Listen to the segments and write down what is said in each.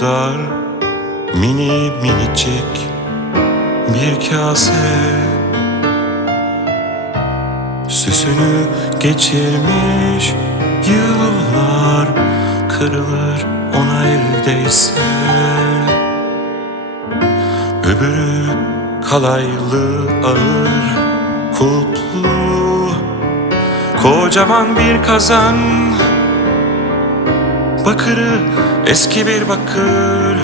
dar Mini minicik bir kase. Süsünü geçirmiş yıllar Kırılır ona eldeyse Öbürü kalaylı ağır kulplu Kocaman bir kazan Bakırı eski bir bakır.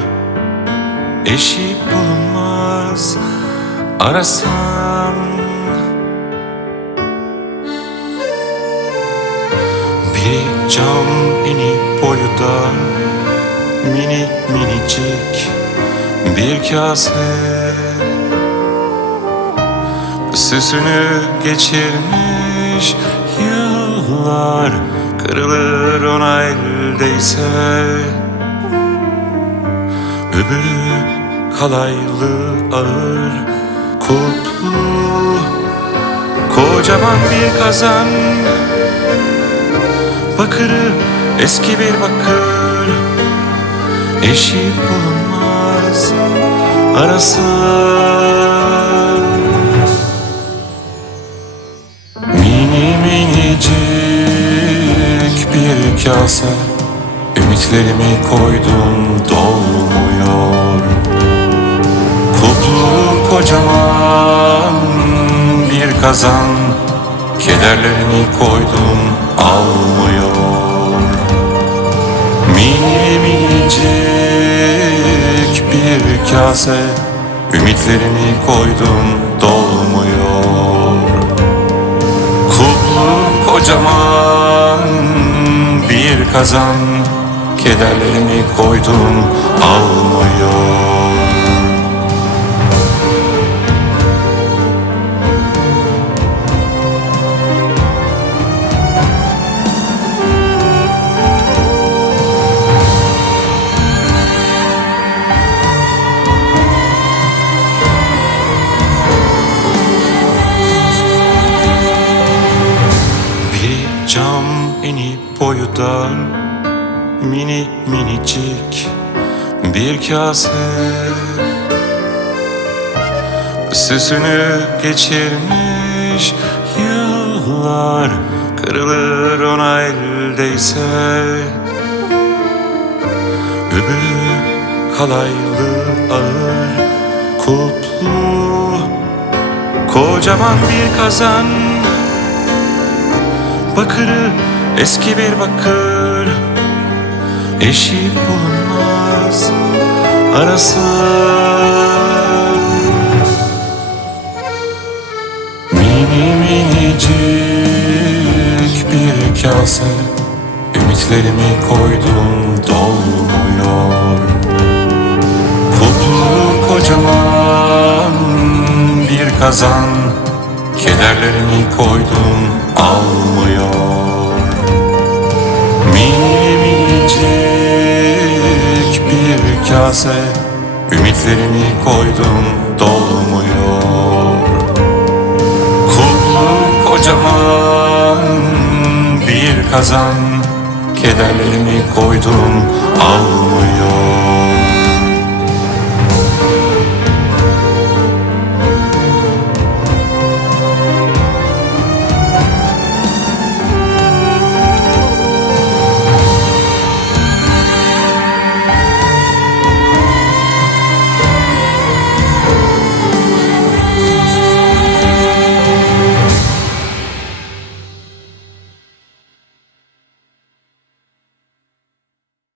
Eşi bulunmaz arasan. Bir cam eni boyuda Mini minicik bir kase. Süsünü geçirmiş eldeyse Öbürü kalaylı ağır kulplu Kocaman bir kazan. Bakırı eski bir bakır Eşi bulunmaz arasan Ümitlerimi koydum dolmuyor. Kuplu kocaman bir kazan Kederlerini koydum almıyor. Mini minicik bir kase Ümitlerini koydum dolmuyor. Kuplu kocaman bir kazan Kederlerimi koydum almıyor. Cam eni boyu dar Mini minicik bir kase. Süsünü geçirmiş yıllar Kırılır ona eldeyse. Öbürü kalaylı ağır kulplu Kocaman bir kazan. Bakırı eski bir bakır Eşi bulunmaz arasan Mini minicik bir kase Ümitlerimi koydum dolmuyor. Kuplu kocaman bir kazan Kederlerimi koydum almıyor Minicik bir kase. Ümitlerimi koydum dolmuyor. Kuplu kocaman bir kazan. Kederlerimi koydum almıyor